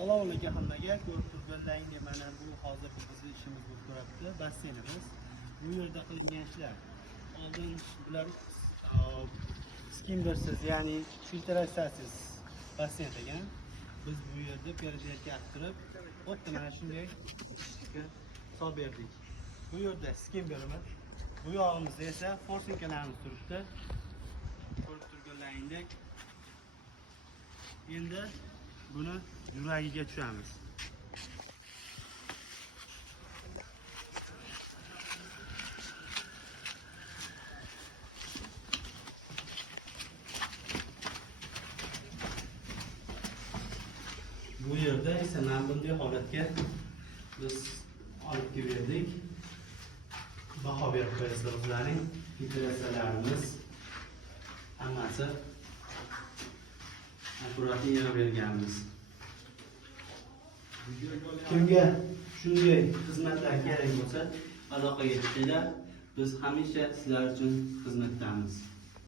Assalomu alaykum hammaga. Ko'rib turganlaringdek mana bu hozirgi bizning ishimiz bo'lib turibdi. Basseynimiz. Bu yerda qilingan ishlar. Oldin bular skimbersiz, ya'ni filtratsiyasiz basseyn ekan. Biz bu yerda perderka arttirib, xuddi mana shunday solib berdik. Bu yerda skimberimiz, bu yog'imizda esa forsinkalarimiz turibdi. Ko'rib turganlaringdek. Endi buni yuragiga tushamiz. Bu yerda esa mana bunday holatga biz olib keldik. Baho berib qo'yasizlar o'zlaring. Filtratsiyalarimiz hammasi akkuratli yig'ib berganmiz. Kimga shunday xizmatlar kerak bo'lsa, aloqaga chiqinglar. Biz hamisha sizlar uchun xizmatdamiz.